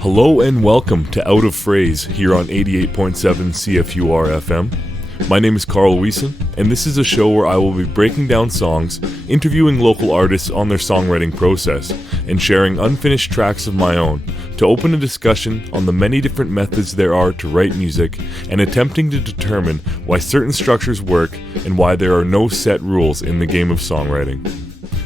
Hello and welcome to Out of Phrase here on 88.7 CFUR FM. My name is Carl Wiesen, and this is a show where I will be breaking down songs, interviewing local artists on their songwriting process, and sharing unfinished tracks of my own to open a discussion on the many different methods there are to write music and attempting to determine why certain structures work and why there are no set rules in the game of songwriting.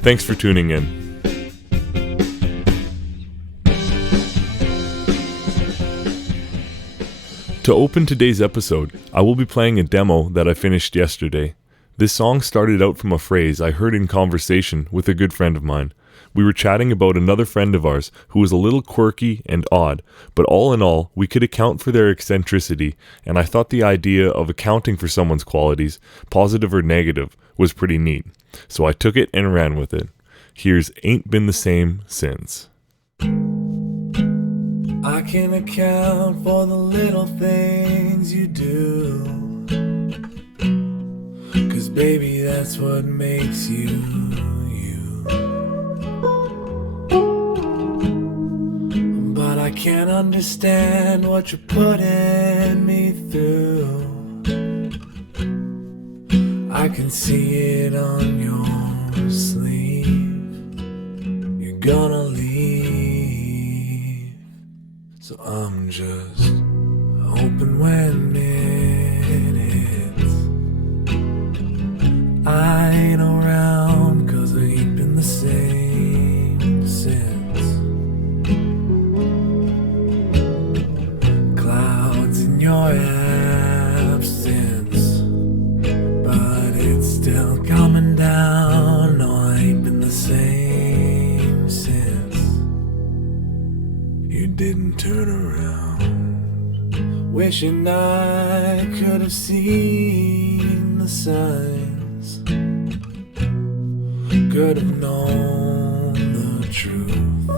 Thanks for tuning in. To open today's episode, I will be playing a demo that I finished yesterday. This song started out from a phrase I heard in conversation with a good friend of mine. We were chatting about another friend of ours who was a little quirky and odd, but all in all, we could account for their eccentricity, and I thought the idea of accounting for someone's qualities, positive or negative, was pretty neat. So I took it and ran with it. Here's Ain't Been the Same Since. I can account for the little things you do, 'cause baby, that's what makes you, you. But I can't understand what you're putting me through. I can see it on your sleeve. You're gonna leave. So I'm just hoping when it hits, I ain't around, 'cause I ain't been the same since. Clouds in your absence, but it's still coming down. No, I ain't been the same since you didn't turn around. Wishing I could have seen the signs, could have known the truth.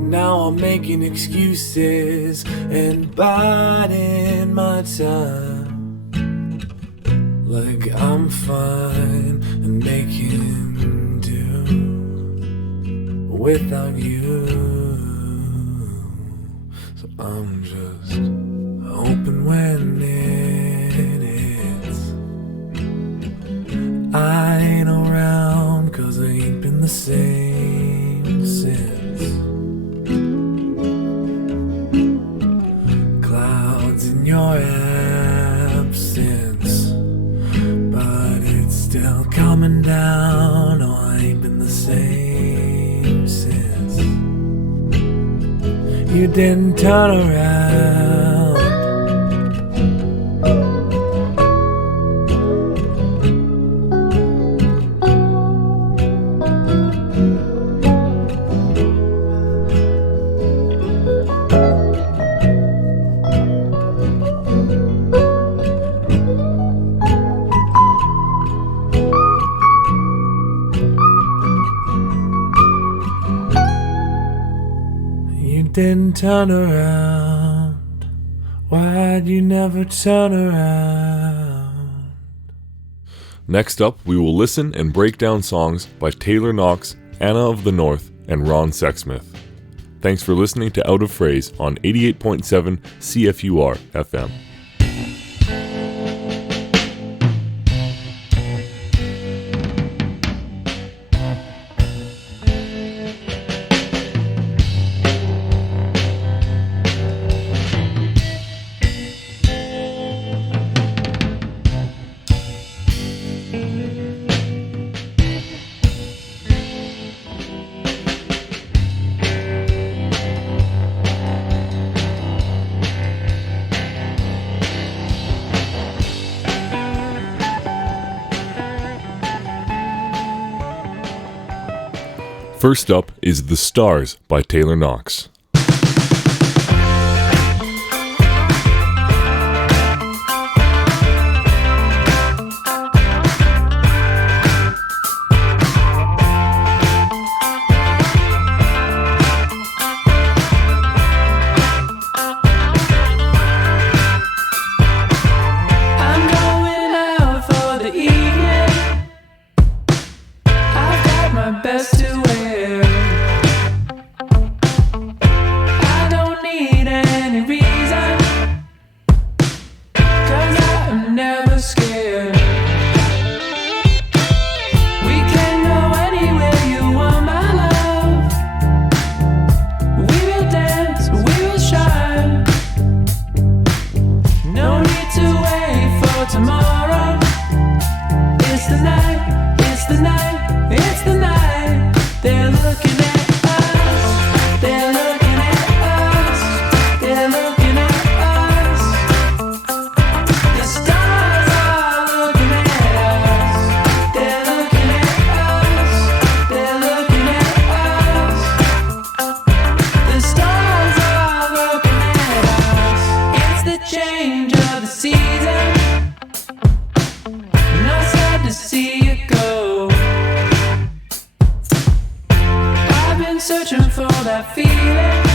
Now I'm making excuses and biding my time, like I'm fine and making do without you. So I'm just hoping when it hits, I ain't around, 'cause I ain't been the same since. Clouds in your absence, but it's still coming down. No, I ain't been the same since you didn't turn around. Didn't turn around. Why'd you never turn around? Next up, we will listen and break down songs by Taylor Knox, Anna of the North, and Ron Sexsmith. Thanks for listening to Out of Phrase on 88.7 CFUR FM. First up is The Stars by Taylor Knox. I'm going out for the evening. I've got my best to wear. that feeling.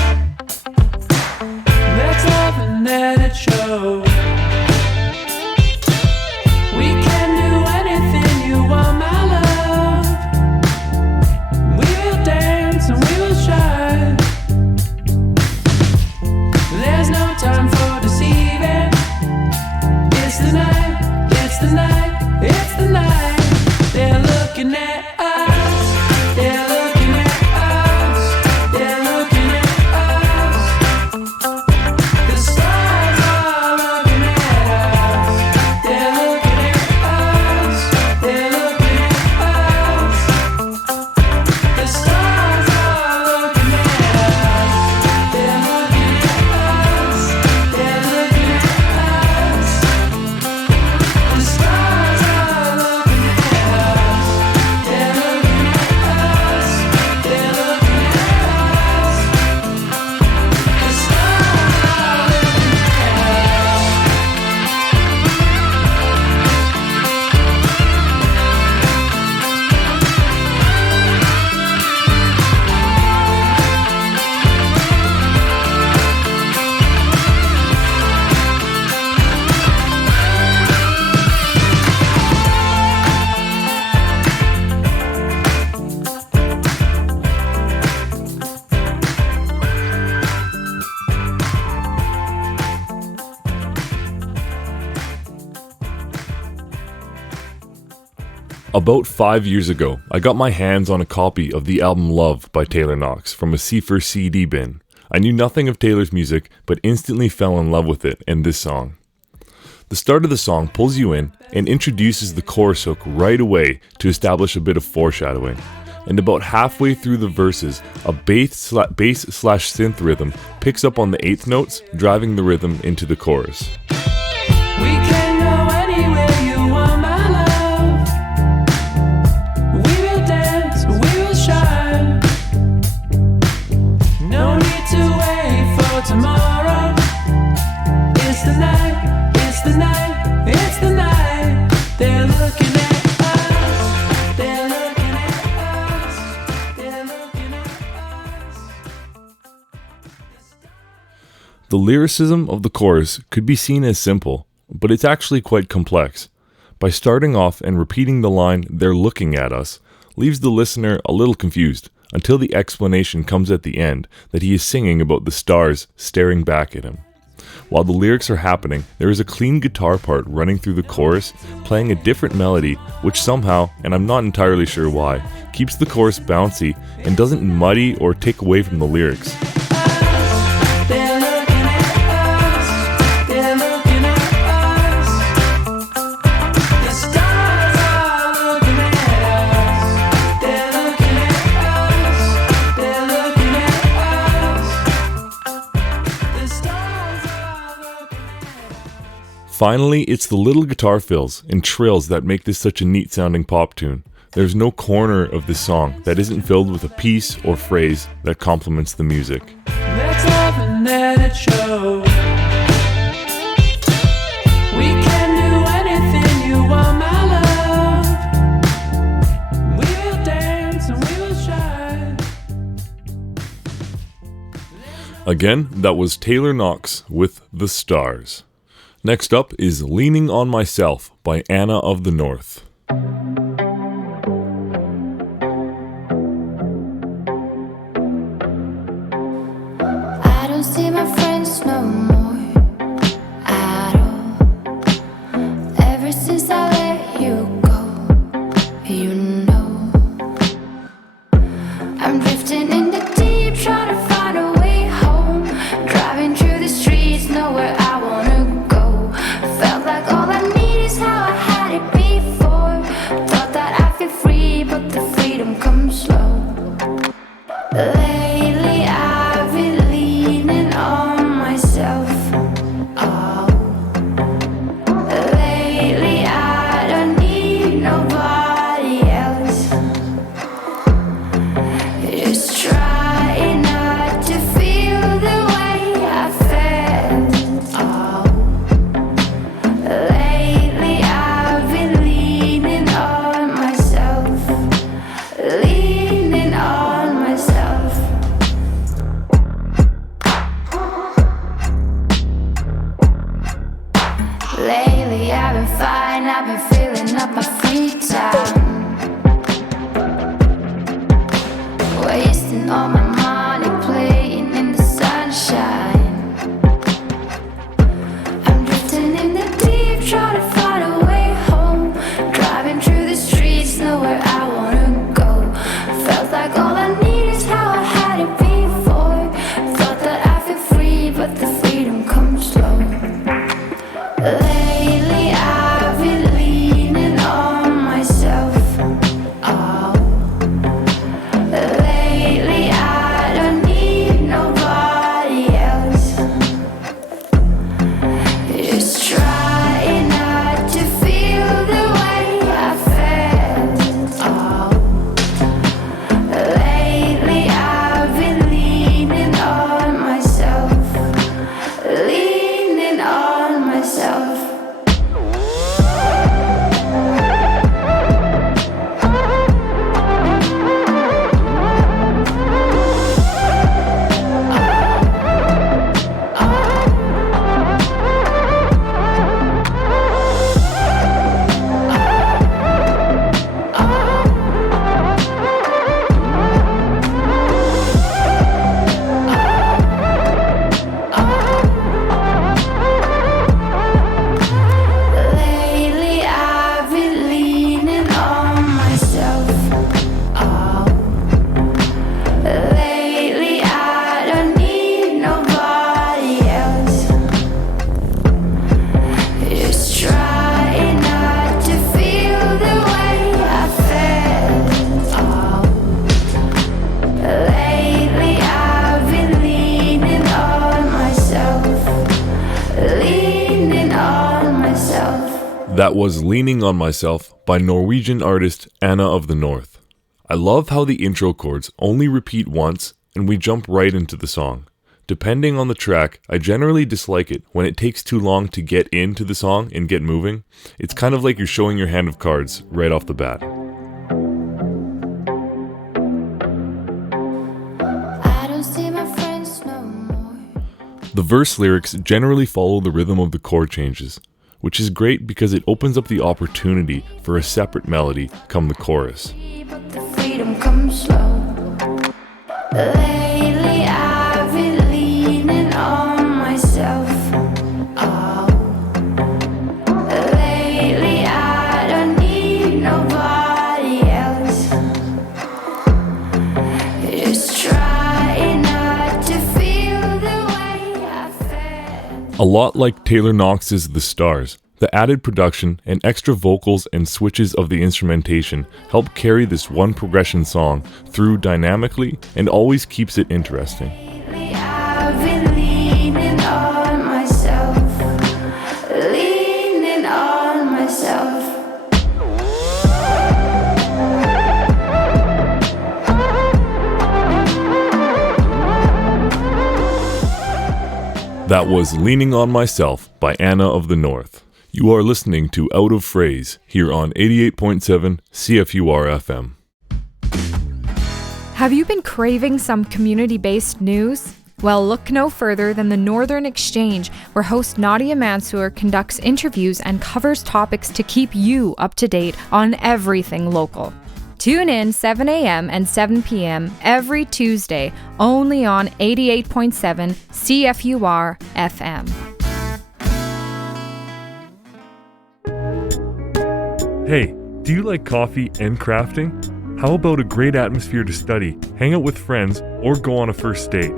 Let's love and let it show. We can do anything you want, my love. We will dance and we will shine. There's no time for deceiving. It's the night, it's the night, it's the night. They're looking at us, they're looking at us, they're looking at us. The stars are looking at us, they're looking at us, they're looking at us. The stars are looking at us, they're looking at us, they're looking at us. The stars are looking at us, they're looking at us, they're looking at us. The stars are looking at us. About 5 years ago, I got my hands on a copy of the album Love by Taylor Knox from a Seefer CD bin. I knew nothing of Taylor's music, but instantly fell in love with it and this song. The start of the song pulls you in and introduces the chorus hook right away to establish a bit of foreshadowing. And about halfway through the verses, a bass/synth rhythm picks up on the eighth notes, driving the rhythm into the chorus. We can go anywhere you want, my love. We will dance, we will shine. No need to wait for tomorrow. It's the night, it's the night, it's the night. They're looking at us, they're looking at us, they're looking at us. The lyricism of the chorus could be seen as simple, but it's actually quite complex. By starting off and repeating the line, "they're looking at us," leaves the listener a little confused until the explanation comes at the end that he is singing about the stars staring back at him. While the lyrics are happening, there is a clean guitar part running through the chorus, playing a different melody, which somehow, and I'm not entirely sure why, keeps the chorus bouncy and doesn't muddy or take away from the lyrics. They're looking at us, they're looking at us. The stars are looking at us, they're looking at us, they're looking at us. The stars are looking at us. Finally, it's the little guitar fills and trills that make this such a neat sounding pop tune. There's no corner of this song that isn't filled with a piece or phrase that complements the music. Let's love and let it show. We can do anything you want, my love. We will dance and we will shine. Again, that was Taylor Knox with The Stars. Next up is Leaning on Myself by Anna of the North. I don't see my friends no more at all. Ever since I let you go, you know. I'm drifting in the deep, trying to find a way home. Driving through the streets, nowhere I wanna go. Felt like all I need is how I had it before. Thought that I'd feel free, but the freedom comes slow. Lately I've been leaning on myself. Oh, lately I don't need nobody else. Just trying not to feel the way I felt. Oh, lately I've been leaning on myself. Leaning on myself. That was Leaning on Myself by Norwegian artist Anna of the North. I love how the intro chords only repeat once and we jump right into the song. Depending on the track, I generally dislike it when it takes too long to get into the song and get moving. It's kind of like you're showing your hand of cards right off the bat. I don't see my friends no more. The verse lyrics generally follow the rhythm of the chord changes, which is great because it opens up the opportunity for a separate melody come the chorus. But the freedom comes slow. Lately I've been leaning on myself. Oh. Lately I don't need nobody else. Just try not to feel the way I felt. A lot like Taylor Knox's The Stars, the added production and extra vocals and switches of the instrumentation help carry this one progression song through dynamically and always keeps it interesting. Lately I've been leaning on myself. Leaning on myself. That was Leaning on Myself by Anna of the North. You are listening to Out of Phrase here on 88.7 CFUR FM. Have you been craving some community-based news? Well, look no further than the Northern Exchange, where host Nadia Mansour conducts interviews and covers topics to keep you up to date on everything local. Tune in 7 a.m. and 7 p.m. every Tuesday, only on 88.7 CFUR FM. Hey, do you like coffee and crafting? How about a great atmosphere to study, hang out with friends, or go on a first date?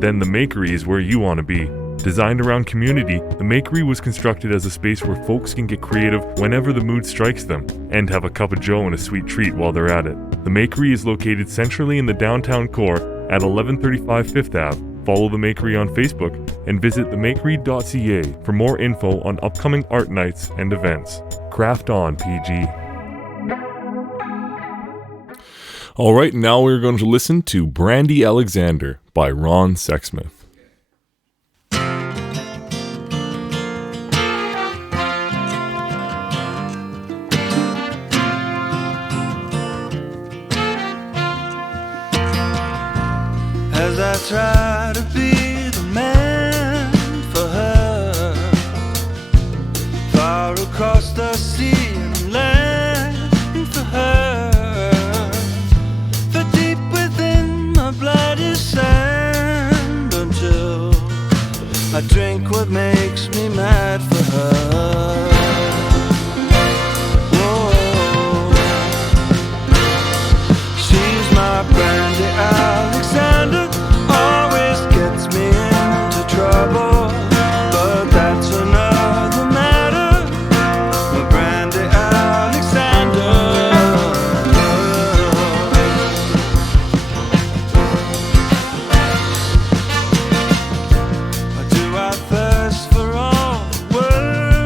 Then the Makery is where you want to be. Designed around community, the Makery was constructed as a space where folks can get creative whenever the mood strikes them, and have a cup of joe and a sweet treat while they're at it. The Makery is located centrally in the downtown core at 1135 Fifth Ave. Follow the Makery on Facebook and visit themakery.ca for more info on upcoming art nights and events. Craft on, PG. Alright, now we're going to listen to Brandy Alexander by Ron Sexsmith. As I try to be the man for her, far across the sea and land for her, for deep within my blood is sand until I drink what makes me mad for her. She's my Brandy Alexander, always gets me into trouble, but that's another matter. My Brandy Alexander. Do I thirst for all the world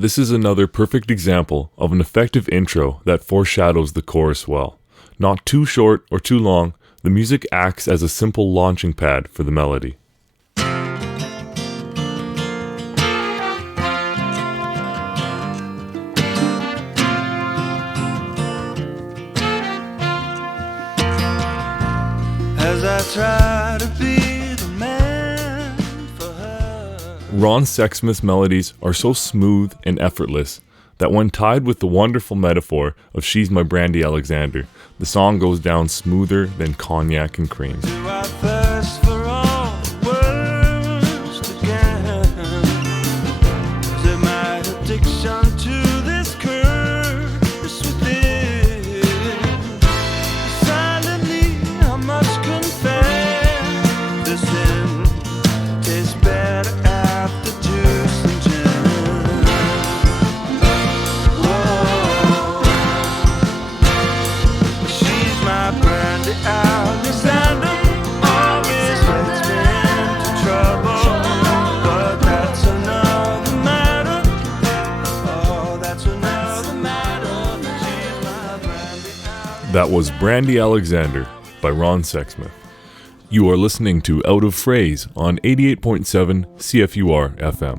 This is another perfect example of an effective intro that foreshadows the chorus well. Not too short or too long, the music acts as a simple launching pad for the melody. As I try to be the man for her. Ron Sexsmith's melodies are so smooth and effortless that when tied with the wonderful metaphor of She's My Brandy Alexander, the song goes down smoother than cognac and cream. Do I thirst for all the worst again? Is it my addiction to this curse within? Silently, I must confess this sin tastes better after juice and gin. Whoa. She's my brandy Alexander, always gets me into trouble, but that's another matter. Oh, that's another matter. She's my brandy Alexander. That was Brandy Alexander by Ron Sexsmith. You are listening to Out of Phrase on 88.7 CFUR FM.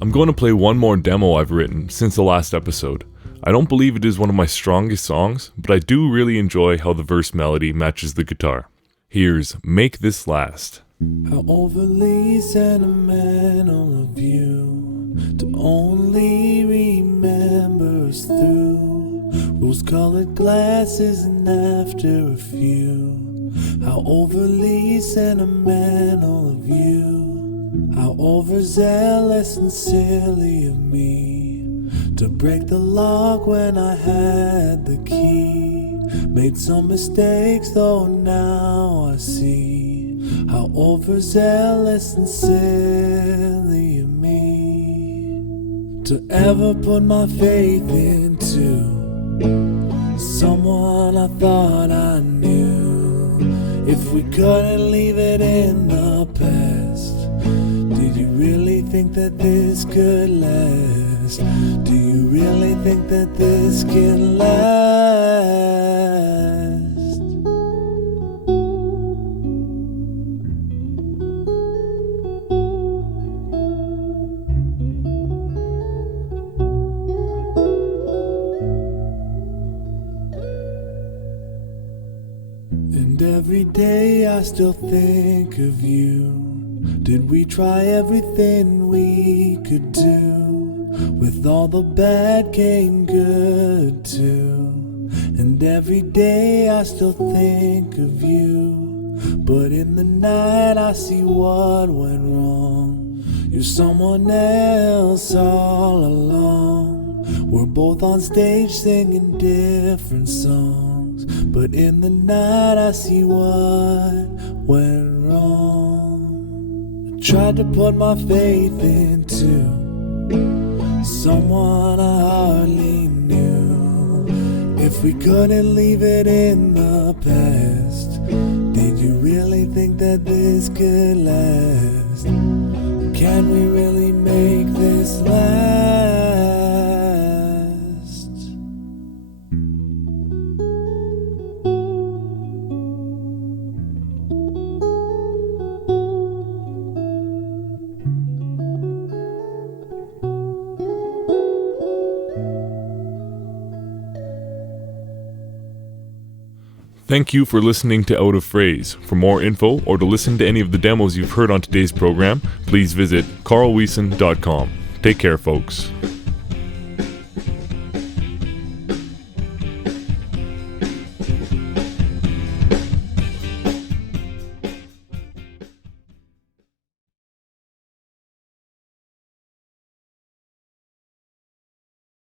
I'm going to play one more demo I've written since the last episode. I don't believe it is one of my strongest songs, but I do really enjoy how the verse melody matches the guitar. Here's Make This Last. How overly sentimental of you to only remember us through rose-colored glasses and after a few. How overly sentimental of you. How overzealous and silly of me to break the lock when I had the key. Made some mistakes though now I see how overzealous and silly of me to ever put my faith into someone I thought I knew. If we couldn't leave it in the past, did you really think that this could last? Do you really think that this can last? And every day I still think of you. Did we try everything we could do? With all the bad came good too. And every day I still think of you. But in the night I see what went wrong. You're someone else all along. We're both on stage singing different songs. But in the night I see what went wrong. I tried to put my faith into someone I hardly knew. If we couldn't leave it in the past, did you really think that this could last? Can we really make this last? Thank you for listening to Out of Phrase. For more info or to listen to any of the demos you've heard on today's program, please visit carlwiesen.com. Take care, folks.